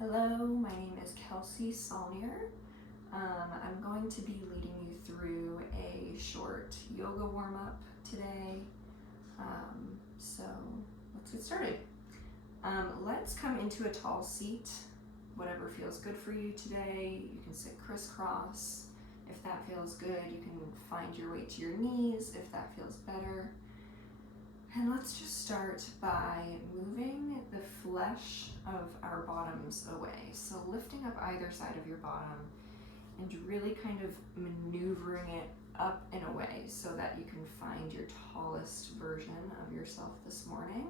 Hello, my name is Kelsey Saulnier. I'm going to be leading you through a short yoga warm-up today. So let's get started. Let's come into a tall seat, whatever feels good for you today. You can sit crisscross. If that feels good, you can find your way to your knees if that feels better. And let's just start by moving the flesh of our bottoms away. So lifting up either side of your bottom and really kind of maneuvering it up and away so that you can find your tallest version of yourself this morning.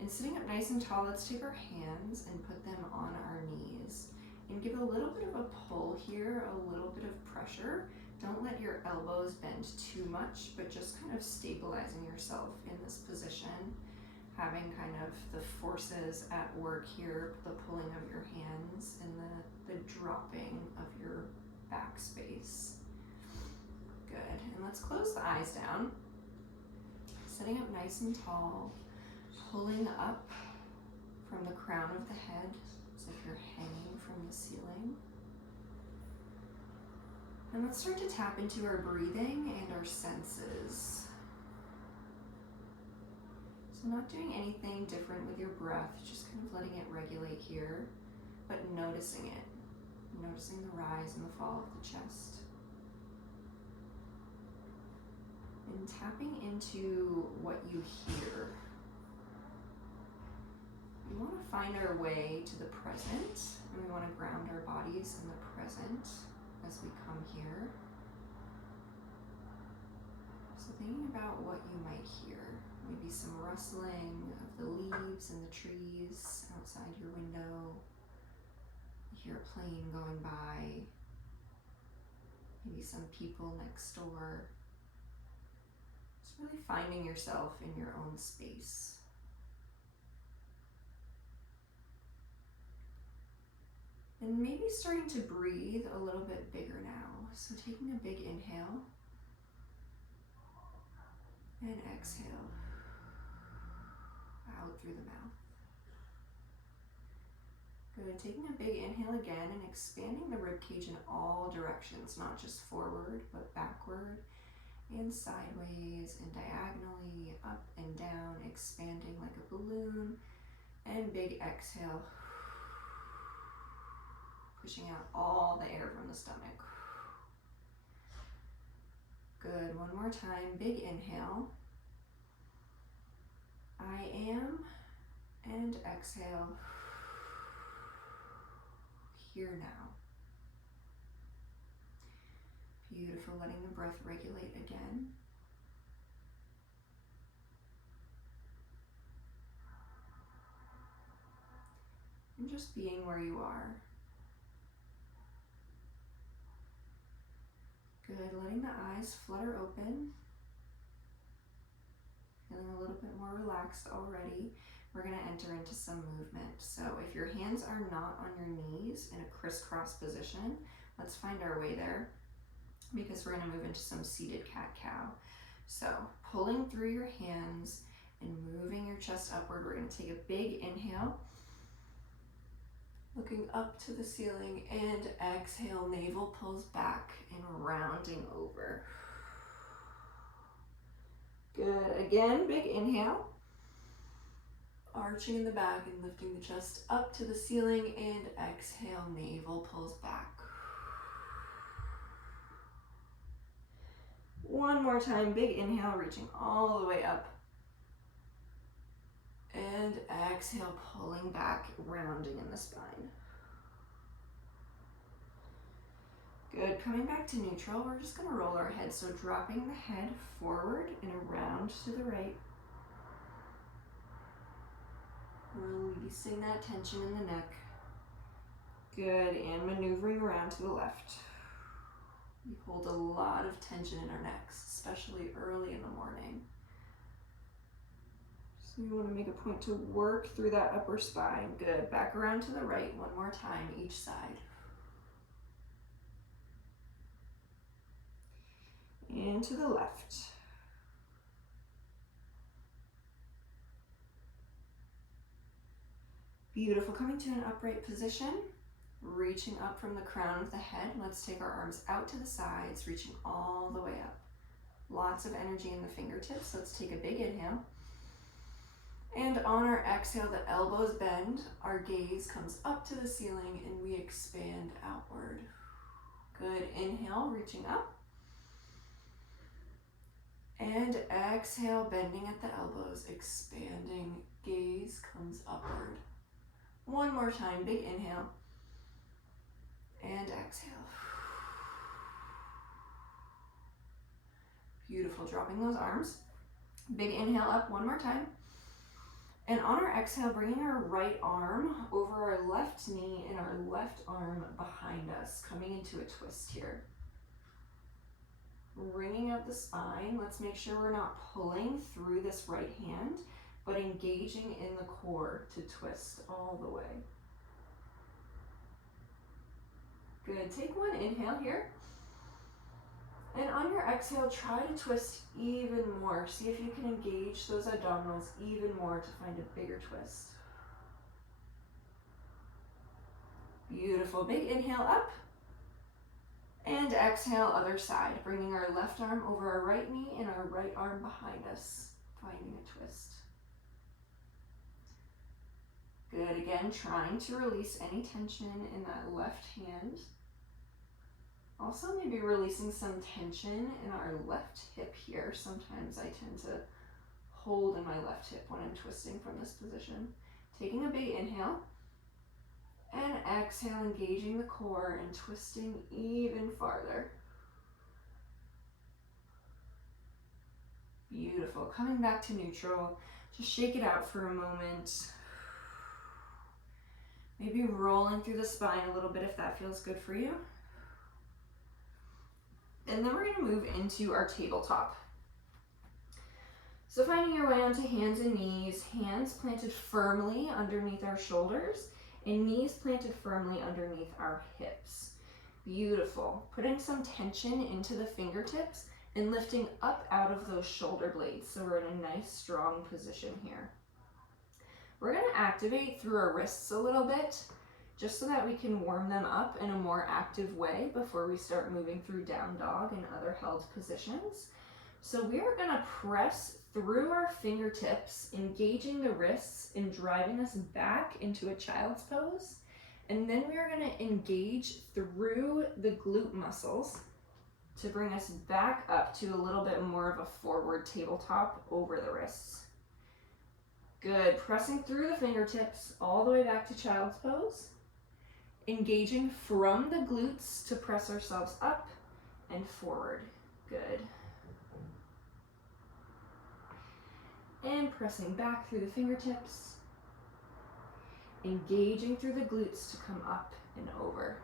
And sitting up nice and tall, let's take our hands and put them on our knees and give a little bit of a pull here, a little bit of pressure. Don't let your elbows bend too much, but just kind of stabilizing yourself in this position, having kind of the forces at work here, the pulling of your hands and the dropping of your back space. Good, and let's close the eyes down. Sitting up nice and tall, pulling up from the crown of the head as if you're hanging from the ceiling. And let's start to tap into our breathing and our senses. So not doing anything different with your breath, just kind of letting it regulate here, but noticing it. Noticing the rise and the fall of the chest. And tapping into what you hear. We want to find our way to the present, and we want to ground our bodies in the present as we come here. So thinking about what you might hear, maybe some rustling of the leaves in the trees outside your window. You hear a plane going by, maybe some people next door. Just really finding yourself in your own space. And maybe starting to breathe a little bit bigger now. So taking a big inhale and exhale out through the mouth. Good, taking a big inhale again and expanding the ribcage in all directions, not just forward, but backward and sideways and diagonally, up and down, expanding like a balloon. And big exhale. Pushing out all the air from the stomach. Good, one more time, big inhale. I am, and exhale. Here now. Beautiful, letting the breath regulate again. And just being where you are. Good, letting the eyes flutter open. Feeling a little bit more relaxed already. We're going to enter into some movement. So if your hands are not on your knees in a crisscross position, let's find our way there because we're going to move into some seated cat-cow. So pulling through your hands and moving your chest upward, we're going to take a big inhale. Looking up to the ceiling and exhale, navel pulls back and rounding over. Good, again, big inhale. Arching in the back and lifting the chest up to the ceiling and exhale, navel pulls back. One more time, big inhale, reaching all the way up. And exhale, pulling back, rounding in the spine. Good, coming back to neutral, we're just gonna roll our head. So dropping the head forward and around to the right. Releasing that tension in the neck. Good, and maneuvering around to the left. We hold a lot of tension in our necks, especially early in the morning. So you want to make a point to work through that upper spine. Good. Back around to the right one more time, each side. And to the left. Beautiful. Coming to an upright position, reaching up from the crown of the head. Let's take our arms out to the sides, reaching all the way up. Lots of energy in the fingertips. Let's take a big inhale. And on our exhale, the elbows bend, our gaze comes up to the ceiling, and we expand outward. Good. Inhale, reaching up. And exhale, bending at the elbows, expanding, gaze comes upward. One more time, big inhale. And exhale. Beautiful, dropping those arms. Big inhale up one more time. And on our exhale, bringing our right arm over our left knee and our left arm behind us, coming into a twist here. Wringing out the spine. Let's make sure we're not pulling through this right hand, but engaging in the core to twist all the way. Good. Take one inhale here. And on your exhale, try to twist even more. See if you can engage those abdominals even more to find a bigger twist. Beautiful. Big inhale up. And exhale, other side. Bringing our left arm over our right knee and our right arm behind us. Finding a twist. Good. Again, trying to release any tension in that left hand. Also maybe releasing some tension in our left hip here. Sometimes I tend to hold in my left hip when I'm twisting from this position. Taking a big inhale. And exhale, engaging the core and twisting even farther. Beautiful. Coming back to neutral. Just shake it out for a moment. Maybe rolling through the spine a little bit if that feels good for you. And then we're going to move into our tabletop. So finding your way onto hands and knees, hands planted firmly underneath our shoulders, and knees planted firmly underneath our hips. Beautiful. Putting some tension into the fingertips and lifting up out of those shoulder blades. So we're in a nice strong position here. We're going to activate through our wrists a little bit, just so that we can warm them up in a more active way before we start moving through down dog and other held positions. So we are going to press through our fingertips, engaging the wrists and driving us back into a child's pose. And then we are going to engage through the glute muscles to bring us back up to a little bit more of a forward tabletop over the wrists. Good. Pressing through the fingertips all the way back to child's pose. Engaging from the glutes to press ourselves up and forward. Good. And pressing back through the fingertips. Engaging through the glutes to come up and over.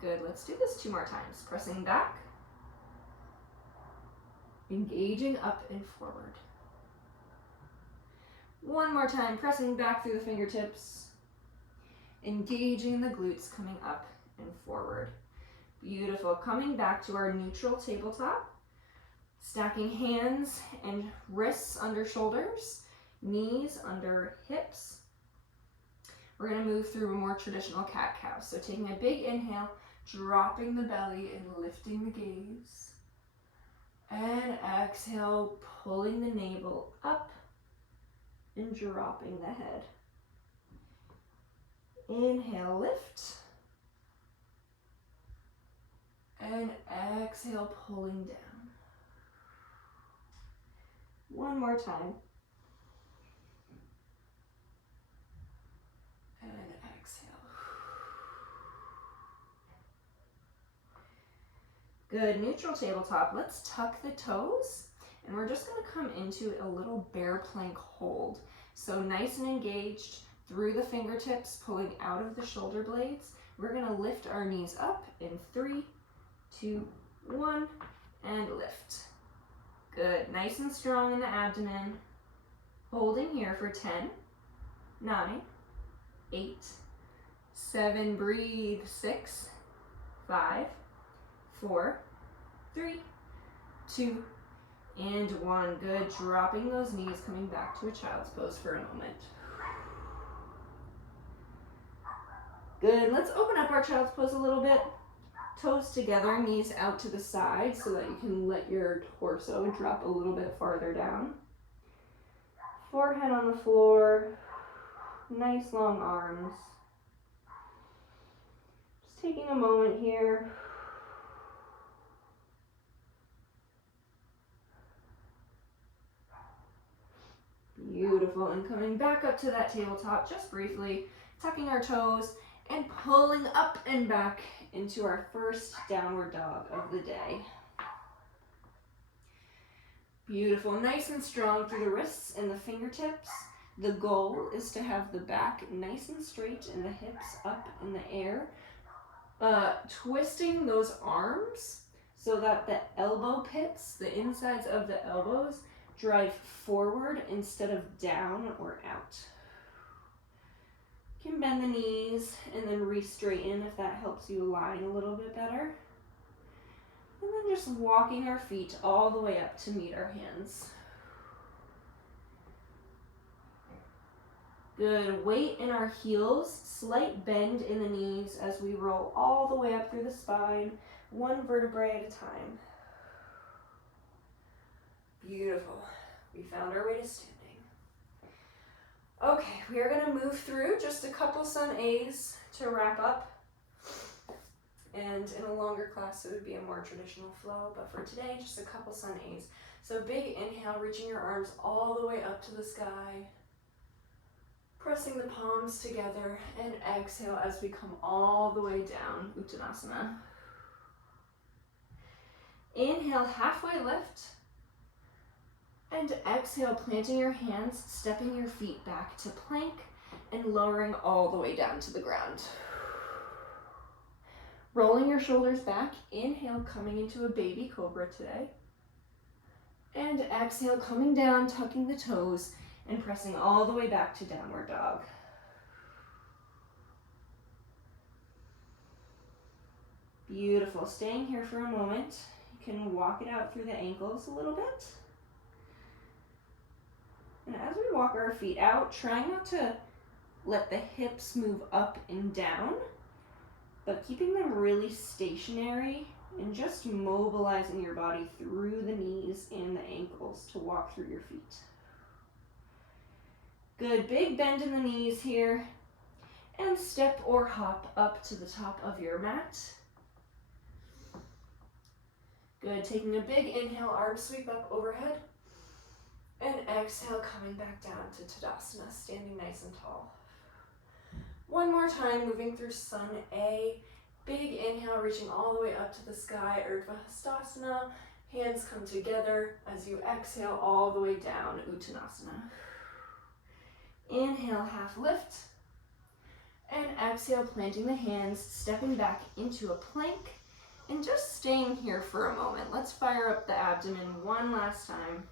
Good. Let's do this 2 more times. Pressing back. Engaging up and forward. 1 more time. Pressing back through the fingertips. Engaging the glutes, coming up and forward. Beautiful. Coming back to our neutral tabletop. Stacking hands and wrists under shoulders, knees under hips. We're going to move through a more traditional cat-cow. So taking a big inhale, dropping the belly and lifting the gaze. And exhale, pulling the navel up and dropping the head. Inhale, lift. And exhale, pulling down. 1 more time. And exhale. Good. Neutral tabletop. Let's tuck the toes. And we're just going to come into a little bear plank hold. So nice and engaged through the fingertips, pulling out of the shoulder blades. We're going to lift our knees up in 3, 2, 1, and lift. Good. Nice and strong in the abdomen. Holding here for 10, 9, 8, 7, breathe, 6, 5, 4, 3, 2, and 1. Good. Dropping those knees, coming back to a child's pose for a moment. Good, let's open up our child's pose a little bit. Toes together, knees out to the side so that you can let your torso drop a little bit farther down. Forehead on the floor, nice long arms. Just taking a moment here. Beautiful, and coming back up to that tabletop just briefly, tucking our toes and pulling up and back into our first downward dog of the day. Beautiful, nice and strong through the wrists and the fingertips. The goal is to have the back nice and straight and the hips up in the air. Twisting those arms so that the elbow pits, the insides of the elbows, drive forward instead of down or out. You can bend the knees and then re-straighten if that helps you align a little bit better. And then just walking our feet all the way up to meet our hands. Good, weight in our heels, slight bend in the knees as we roll all the way up through the spine, one vertebrae at a time. Beautiful. We found our way to standing. Okay, we are going to move through just a couple sun A's to wrap up. And in a longer class, it would be a more traditional flow, but for today, just a couple sun A's. So big inhale, reaching your arms all the way up to the sky, pressing the palms together, and exhale as we come all the way down, Uttanasana. Inhale, halfway lift, and exhale, planting your hands, stepping your feet back to plank, and lowering all the way down to the ground. Rolling your shoulders back, inhale, coming into a baby cobra today. And exhale, coming down, tucking the toes, and pressing all the way back to downward dog. Beautiful, staying here for a moment. You can walk it out through the ankles a little bit. And as we walk our feet out, try not to let the hips move up and down, but keeping them really stationary and just mobilizing your body through the knees and the ankles to walk through your feet. Good, big bend in the knees here, and step or hop up to the top of your mat. Good, taking a big inhale, arms sweep up overhead, and exhale, coming back down to Tadasana, standing nice and tall. One more time, moving through sun A. Big inhale, reaching all the way up to the sky, Urdhva Hastasana. Hands come together as you exhale all the way down, Uttanasana. Inhale, half lift. And exhale, planting the hands, stepping back into a plank, and just staying here for a moment. Let's fire up the abdomen one last time.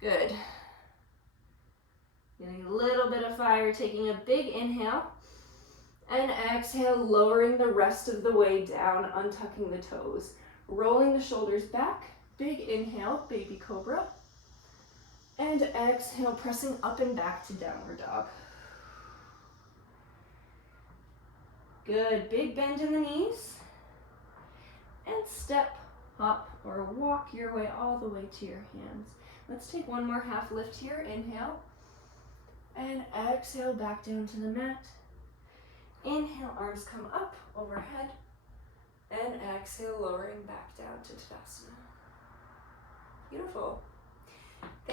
Good. Getting a little bit of fire, taking a big inhale, and exhale, lowering the rest of the way down, untucking the toes, rolling the shoulders back, big inhale, baby cobra, and exhale, pressing up and back to downward dog. Good, big bend in the knees, and step, hop, or walk your way all the way to your hands. Let's take one more half lift here, inhale, and exhale back down to the mat. Inhale, arms come up overhead, and exhale, lowering back down to Tadasana. Beautiful.